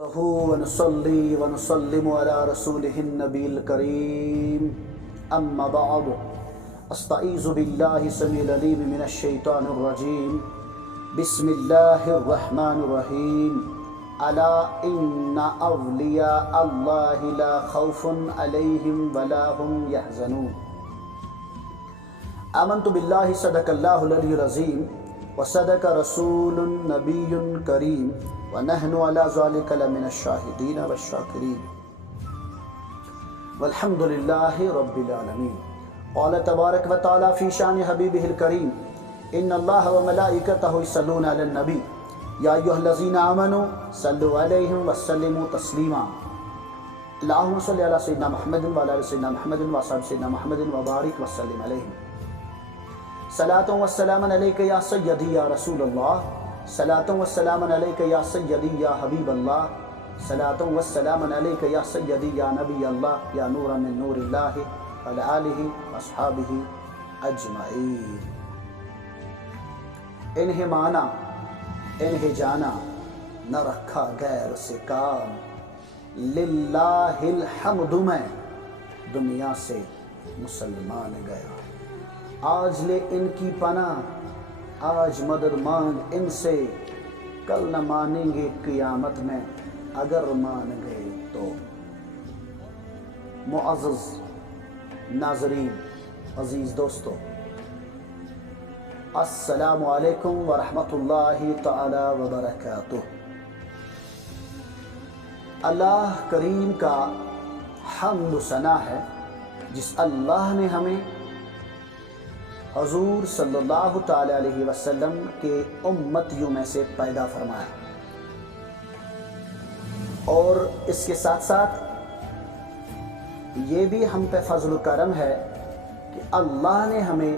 ونصلي ونسلم على رسوله النبي الكريم أما بعد أستعيذ بالله السميع العليم من الشيطان الرجيم بسم الله الرحمن الرحيم ألا إن أولياء الله لا خوف عليهم ولا هم يحزنون آمنت بالله صدق الله العلي العظيم وصدق رسول نبي كريم ونحن على ذلك لمن الشاهدين والشاكرين والحمد لله رب العالمين. قال تبارك وتعالى في شان حبيبه الكريم إن الله وملائكته يصلون على النبي يا أيها الذين آمنوا صلوا عليه وسلموا تسليما. اللهم صل على سيدنا محمد وعلى آل سيدنا محمد وأصحاب سيدنا محمد وبارك وسلم عليهم. صلاة والسلام عليك يا سيدي يا رسول الله، صلاة والسلام عليك يا سيدي يا حبيب الله، صلاة والسلام عليك يا سيدي يا نبي الله يا نور من نور الله وعلى آله وأصحابه أجمعين. انہیں مانا انہیں جانا نہ رکھا غیر سے کام، للہ الحمد میں دنیا سے مسلمان گیا. آج لے ان کی پناہ آج مدد مانگ ان سے، کل نہ مانیں گے قیامت میں اگر مان گئے تو. معزز ناظرین، عزیز دوستو، السلام علیکم ورحمۃ اللہ تعالی وبرکاتہ. اللہ کریم کا حمد و ثنا ہے جس اللہ نے ہمیں حضور صلی اللہ تعالی علیہ وسلم کے امتیوں میں سے پیدا فرمایا، اور اس کے ساتھ ساتھ یہ بھی ہم پہ فضل و کرم ہے کہ اللہ نے ہمیں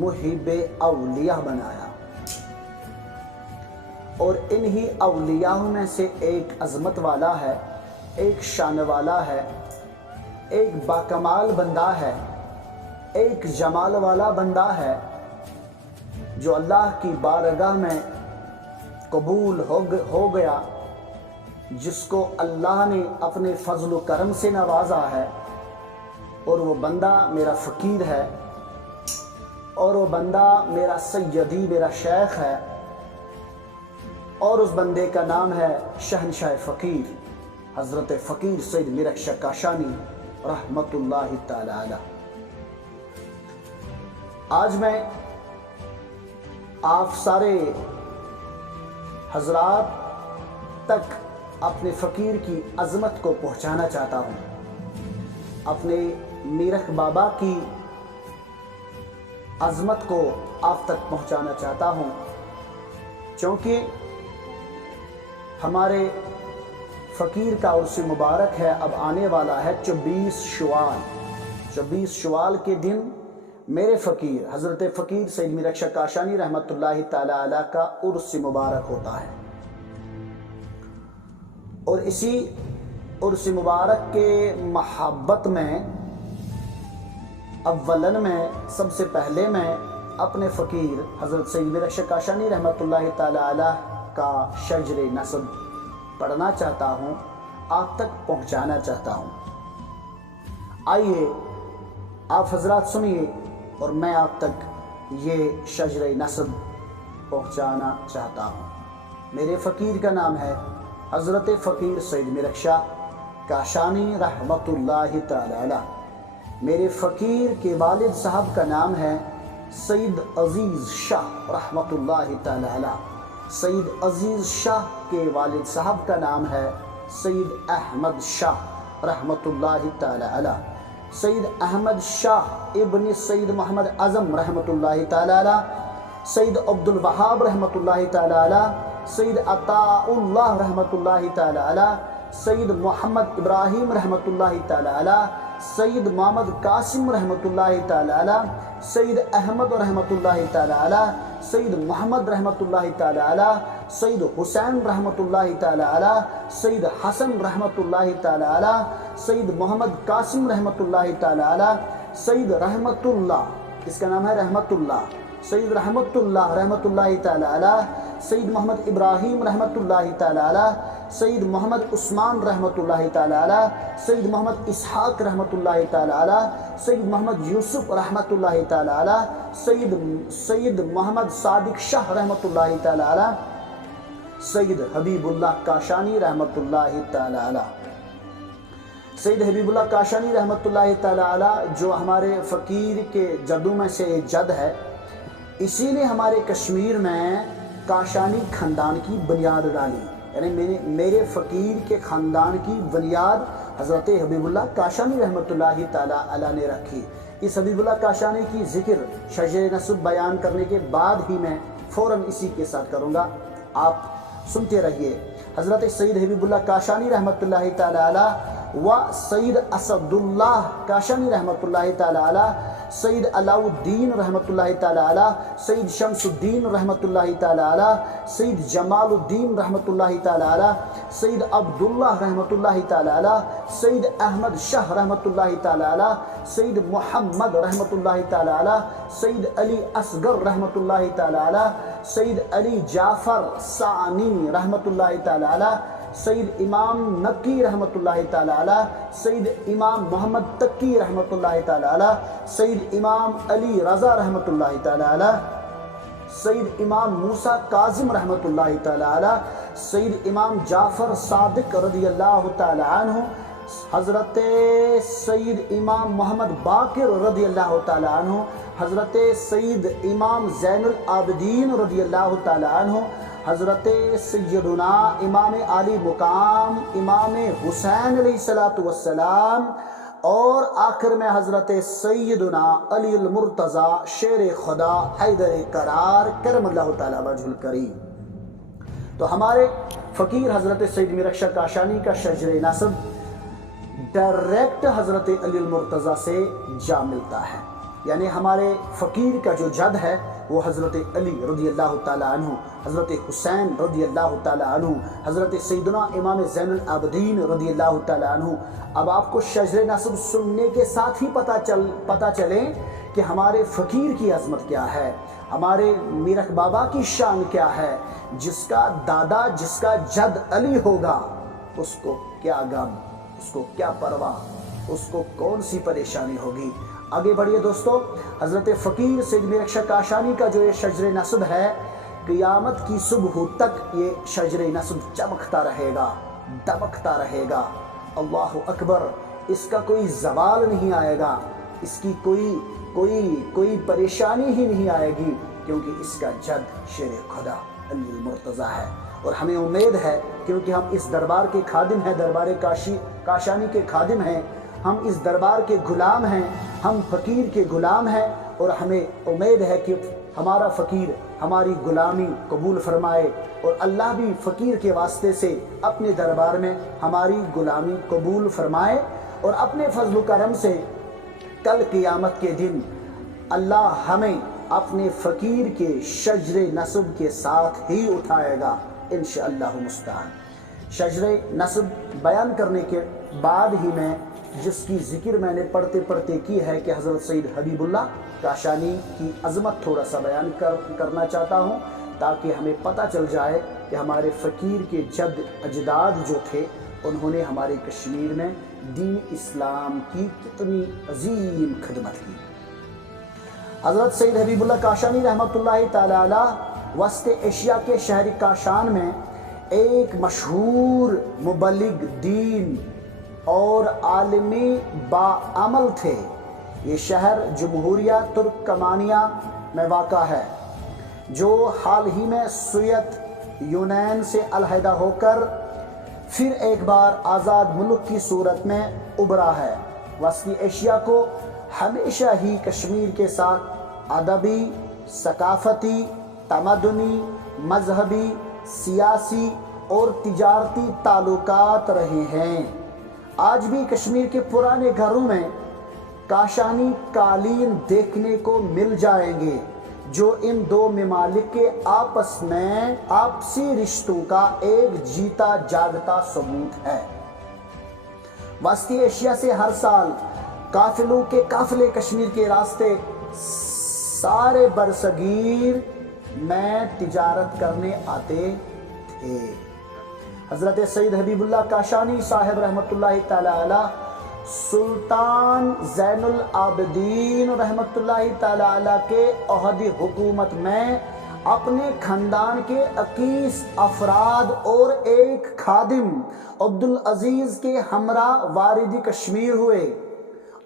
محب اولیاء بنایا، اور انہی اولیاء میں سے ایک عظمت والا ہے، ایک شان والا ہے، ایک باکمال بندہ ہے، ایک جمال والا بندہ ہے جو اللہ کی بارگاہ میں قبول ہو گیا، جس کو اللہ نے اپنے فضل و کرم سے نوازا ہے. اور وہ بندہ میرا فقیر ہے، اور وہ بندہ میرا سیدی، میرا شیخ ہے، اور اس بندے کا نام ہے شہنشاہ فقیر حضرت فقیر سید میر اکشر کاشانی رحمۃ اللہ تعالی علیہ. آج میں آپ سارے حضرات تک اپنے فقیر کی عظمت کو پہنچانا چاہتا ہوں، اپنے میرخ بابا کی عظمت کو آپ تک پہنچانا چاہتا ہوں، چونکہ ہمارے فقیر کا عرس مبارک ہے، اب آنے والا ہے 24 شوال کے دن میرے فقیر حضرت فقیر سید میر اکشر کاشانی رحمۃ اللہ تعالی علیہ کا عرس مبارک ہوتا ہے. اور اسی عرس مبارک کے محبت میں اولن میں سب سے پہلے میں اپنے فقیر حضرت سید میر اکشر کاشانی رحمۃ اللہ تعالی علیہ کا شجر نسب پڑھنا چاہتا ہوں، آپ تک پہنچانا چاہتا ہوں. آئیے آپ حضرات سنیے اور میں آپ تک یہ شجر نسب پہنچانا چاہتا ہوں. میرے فقیر کا نام ہے حضرت فقیر سید میر اکشر کاشانی رحمۃ اللہ تعالی علیہ. میرے فقیر کے والد صاحب کا نام ہے سید عزیز شاہ رحمۃ اللہ تعالی علیہ. سید عزیز شاہ کے والد صاحب کا نام ہے سید احمد شاہ رحمۃ اللہ تعالی علیہ. سید احمد شاہ ابن سید محمد اعظم رحمۃ اللہ تعالی علیہ، سید عبد الوہاب رحمۃ اللہ تعالی علیہ، سید عطاء اللہ رحمۃ اللہ تعالی علیہ، سید محمد ابراہیم رحمۃ اللہ تعالی علیہ، سید محمد قاسم رحمۃ اللہ تعالی علیہ، سید احمد رحمۃ اللہ تعالی علیہ، سید محمد رحمۃ اللہ تعالی علیہ، سید حسین رحمۃ اللہ تعالی علیہ، سید حسن رحمۃ اللہ تعالی علیہ، سید محمد قاسم رحمۃ اللہ تعالی علیہ، سید رحمۃ اللہ، اس کا نام ہے رحمۃ اللہ، سید رحمۃ اللہ رحمۃ اللہ تعالی علیہ، سید محمد ابراہیم رحمۃ اللہ تعالی علیہ، سید محمد عثمان رحمۃ اللہ تعالی علیہ، سید محمد اسحاق رحمۃ اللہ تعالی علیہ، سید محمد یوسف رحمۃ اللہ تعالی علیہ، سید محمد صادق شاہ رحمۃ اللہ تعالی علیہ، سید حبیب اللہ کاشانی رحمۃ اللہ تعالی علیہ۔ سید حبیب اللہ کاشانی رحمۃ اللہ تعالی علیہ جو ہمارے فقیر کے جدوں میں سے ایک جد ہے، اسی نے ہمارے کشمیر میں کاشانی خاندان کی بنیاد ڈالی، یعنی میرے فقیر کے خاندان کی بنیاد حضرت حبیب اللہ کاشانی رحمۃ اللہ تعالی علیہ نے رکھی۔ اس حبیب اللہ کاشانی کی ذکر شجر نسب بیان کرنے کے بعد ہی میں فوراً اسی کے ساتھ کروں گا، آپ سنتے رہیے۔ حضرت سید حبیب اللہ کاشانی رحمۃ اللہ تعالی علیہ و سید اسد اللہ کاشانی رحمۃ اللہ تعالی علیہ، سید علاء الدین رحمۃ اللہ تعالی علیہ، سید شمس الدین رحمۃ اللہ تعالی علیہ، سید جمال الدین رحمۃ اللہ تعالی علیہ، سید عبداللہ رحمۃ اللہ تعالی علیہ، سید احمد شاہ رحمۃ اللہ تعالی علیہ، سید محمد رحمۃ اللہ تعالی علیہ، سید علی اصغر رحمۃ اللہ تعالی علیہ، سید علی جعفر ثانی رحمۃ اللہ تعالی علیہ، سید امام نقی رحمۃ اللہ تعالی علیہ، سید امام محمد تقی رحمۃ اللہ تعالی علیہ، سید امام علی رضا رحمۃ اللہ تعالی علیہ، سید امام موسیٰ کاظم رحمۃ اللہ تعالی علیہ، سید امام جعفر صادق رضی اللہ تعالی عنہ، حضرت سید امام محمد باقر رضی اللہ تعالی عنہ، حضرت سید امام زین العابدین رضی اللہ تعالی عنہ، حضرت سیدنا امام علی مقام امام حسین علیہ السلام، اور آخر میں حضرت سیدنا علی المرتضی شیر خدا حیدر قرار کرم اللہ تعالی وجہ الکریم۔ تو ہمارے فقیر حضرت سید میر اکشر کاشانی کا شجر نسب ڈائریکٹ حضرت علی المرتضی سے جا ملتا ہے، یعنی ہمارے فقیر کا جو جد ہے وہ حضرت علی رضی اللہ تعالی عنہ، حضرت حسین رضی اللہ تعالی عنہ، حضرت سیدنا امام زین العابدین رضی اللہ تعالی عنہ۔ اب آپ کو شجر نسب سننے کے ساتھ ہی پتہ چلے کہ ہمارے فقیر کی عظمت کیا ہے، ہمارے میرک بابا کی شان کیا ہے۔ جس کا دادا، جس کا جد علی ہوگا، اس کو کیا غم، اس کو کیا پرواہ، اس کو کون سی پریشانی ہوگی۔ آگے بڑھیے دوستو، حضرت فقیر سید میر اکشر کاشانی کا جو یہ شجر نسب ہے، قیامت کی صبح تک یہ شجر نسب چمکتا رہے گا، دمکتا رہے گا۔ اللہ اکبر، اس کا کوئی زوال نہیں آئے گا، اس کی کوئی پریشانی ہی نہیں آئے گی، کیونکہ اس کا جد شیر خدا علی المرتضی ہے۔ اور ہمیں امید ہے، کیونکہ ہم اس دربار کے خادم ہیں، دربار کاشانی کے خادم ہیں، ہم اس دربار کے غلام ہیں، ہم فقیر کے غلام ہیں، اور ہمیں امید ہے کہ ہمارا فقیر ہماری غلامی قبول فرمائے، اور اللہ بھی فقیر کے واسطے سے اپنے دربار میں ہماری غلامی قبول فرمائے، اور اپنے فضل و کرم سے کل قیامت کے دن اللہ ہمیں اپنے فقیر کے شجر نسب کے ساتھ ہی اٹھائے گا انشاءاللہ مستعان۔ شجر نسب بیان کرنے کے بعد ہی میں جس کی ذکر میں نے پڑھتے پڑھتے کی ہے کہ حضرت سید حبیب اللہ کاشانی کی عظمت تھوڑا سا بیان کرنا چاہتا ہوں، تاکہ ہمیں پتہ چل جائے کہ ہمارے فقیر کے جد اجداد جو تھے، انہوں نے ہمارے کشمیر میں دین اسلام کی کتنی عظیم خدمت کی۔ حضرت سید حبیب اللہ کاشانی رحمۃ اللہ تعالی علیہ وسط ایشیا کے شہر کاشان میں ایک مشہور مبلغ دین اور عالمی باعمل تھے۔ یہ شہر جمہوریہ ترکمانیہ میں واقع ہے، جو حال ہی میں سوویت یونین سے علیحدہ ہو کر پھر ایک بار آزاد ملک کی صورت میں ابھرا ہے۔ وسطی ایشیا کو ہمیشہ ہی کشمیر کے ساتھ ادبی، ثقافتی، تمدنی، مذہبی، سیاسی اور تجارتی تعلقات رہے ہیں۔ آج بھی کشمیر کے پرانے گھروں میں کاشانی قالین دیکھنے کو مل جائیں گے، جو ان دو ممالک کے آپس میں آپسی رشتوں کا ایک جیتا جاگتا ثبوت ہے۔ وسطی ایشیا سے ہر سال قافلوں کے قافلے کشمیر کے راستے سارے برصغیر میں تجارت کرنے آتے تھے۔ حضرت سید حبیب اللہ کاشانی صاحب رحمۃ اللہ تعالی علیہ سلطان زین العابدین رحمۃ اللہ تعالی علیہ کے عہد حکومت میں اپنے خاندان کے 21 افراد اور ایک خادم عبدالعزیز کے ہمراہ وارد کشمیر ہوئے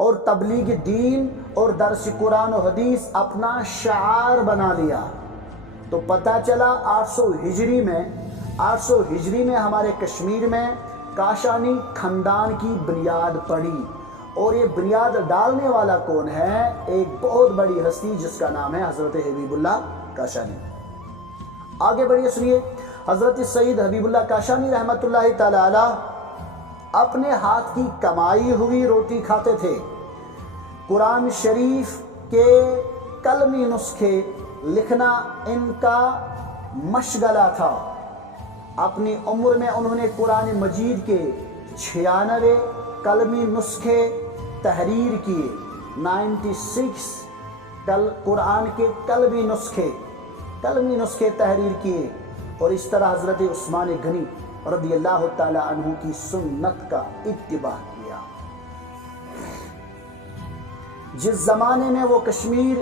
اور تبلیغ دین اور درس قرآن و حدیث اپنا شعار بنا لیا۔ تو پتہ چلا 800 ہجری میں ہمارے کشمیر میں کاشانی خاندان کی بنیاد پڑی، اور یہ بنیاد ڈالنے والا کون ہے؟ ایک بہت بڑی ہستی جس کا نام ہے حضرت حبیب اللہ کاشانی۔ آگے بڑھیے، سنیے۔ حضرت سید حبیب اللہ کاشانی رحمۃ اللہ تعالی علیہ اپنے ہاتھ کی کمائی ہوئی روٹی کھاتے تھے۔ قرآن شریف کے کلمی نسخے لکھنا ان کا مشغلہ تھا۔ اپنی عمر میں انہوں نے قرآن مجید کے 96 کلمی نسخے تحریر کیے، 96 قرآن کے کلمی نسخے تحریر کیے، اور اس طرح حضرت عثمان غنی رضی اللہ تعالی عنہ کی سنت کا اتباع کیا۔ جس زمانے میں وہ کشمیر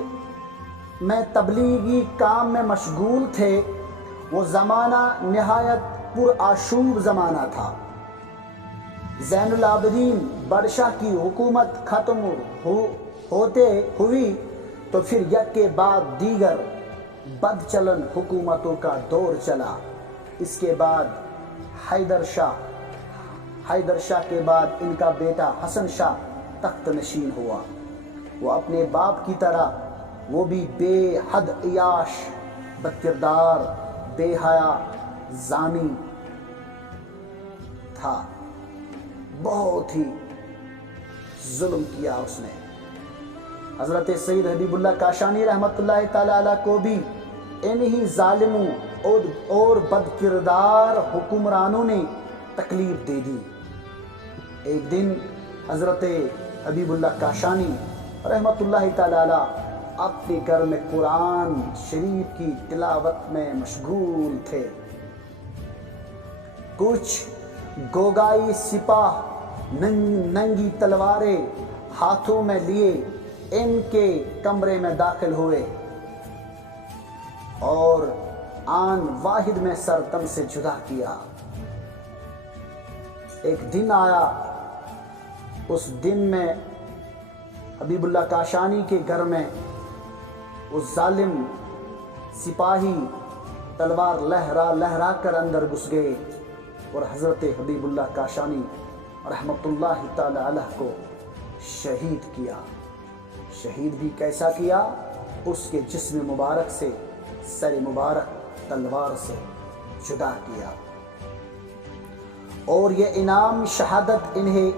میں تبلیغی کام میں مشغول تھے، وہ زمانہ نہایت پرآشوب زمانہ تھا۔ زین العابدین بادشاہ کی حکومت ختم ہوتے ہوئی تو پھر یک کے بعد دیگر بد چلن حکومتوں کا دور چلا۔ اس کے بعد حیدر شاہ کے بعد ان کا بیٹا حسن شاہ تخت نشین ہوا۔ وہ اپنے باپ کی طرح وہ بھی بے حد عیاش، بد کردار، بے حیا، زانی تھا۔ بہت ہی ظلم کیا اس نے۔ حضرت سید حبیب اللہ کاشانی رحمۃ اللہ تعالی علیہ کو بھی انہی ظالموں اور بد کردار حکمرانوں نے تکلیف دے دی۔ ایک دن حضرت حبیب اللہ کاشانی رحمۃ اللہ تعالی علیہ اپنے گھر میں قرآن شریف کی تلاوت میں مشغول تھے۔ کچھ گوگائی سپاہ ننگی تلواریں ہاتھوں میں لیے ان کے کمرے میں داخل ہوئے اور آن واحد میں سر تن سے جدا کیا۔ ایک دن آیا، اس دن میں حبیب اللہ کاشانی کے گھر میں وہ ظالم سپاہی تلوار لہرا کر اندر گھس گئے اور حضرت حبیب اللہ کاشانی رحمۃ اللہ تعالی علیہ کو شہید کیا۔ شہید بھی کیسا کیا؟ اس کے جسم مبارک سے سر مبارک تلوار سے جدا کیا۔ اور یہ انعام شہادت انہیں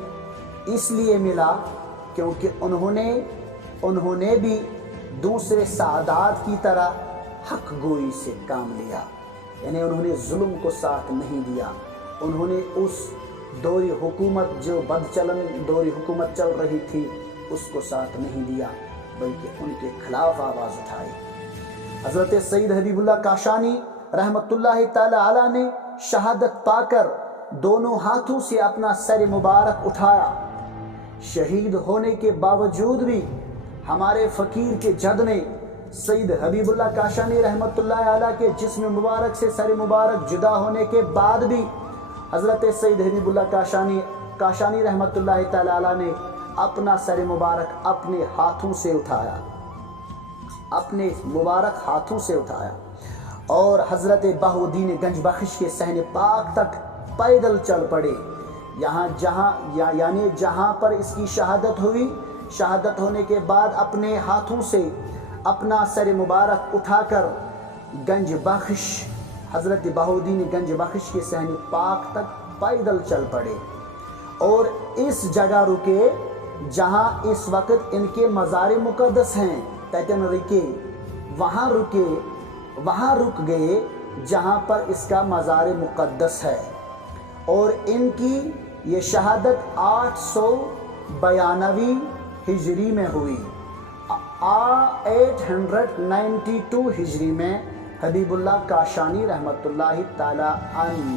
اس لیے ملا کیونکہ انہوں نے بھی دوسرے سعادات کی طرح حق گوئی سے کام لیا، یعنی انہوں نے ظلم کو ساتھ نہیں دیا۔ انہوں نے اس دوری حکومت جو بدچلن دوری حکومت چل رہی تھی اس کو ساتھ نہیں دیا، بلکہ ان کے خلاف آواز اٹھائی۔ حضرت سید حبیب اللہ کاشانی رحمۃ اللہ تعالی علیہ نے شہادت پا کر دونوں ہاتھوں سے اپنا سر مبارک اٹھایا۔ شہید ہونے کے باوجود بھی ہمارے فقیر کے جد نے سید حبیب اللہ کاشانی رحمۃ اللہ علیہ کے جسم مبارک سے سر مبارک جدا ہونے کے بعد بھی حضرت سید حبیب اللہ کاشانی رحمۃ اللہ تعالی علیہ نے اپنا سر مبارک اپنے ہاتھوں سے اٹھایا، اپنے مبارک ہاتھوں سے اٹھایا، اور حضرت بہاؤالدین گنج بخش کے صحن پاک تک پیدل چل پڑے۔ جہاں پر اس کی شہادت ہوئی، شہادت ہونے کے بعد اپنے ہاتھوں سے اپنا سر مبارک اٹھا کر گنج بخش، حضرت بہاؤالدین گنج بخش کے صحن پاک تک پیدل چل پڑے اور اس جگہ رکے جہاں اس وقت ان کے مزار مقدس ہیں، تیتن رکے، وہاں رک گئے جہاں پر اس کا مزار مقدس ہے، اور ان کی یہ شہادت 892 ہجری میں ہوئی۔ 892 ہجری میں حبیب اللہ کاشانی رحمۃ اللہ تعالی عنہ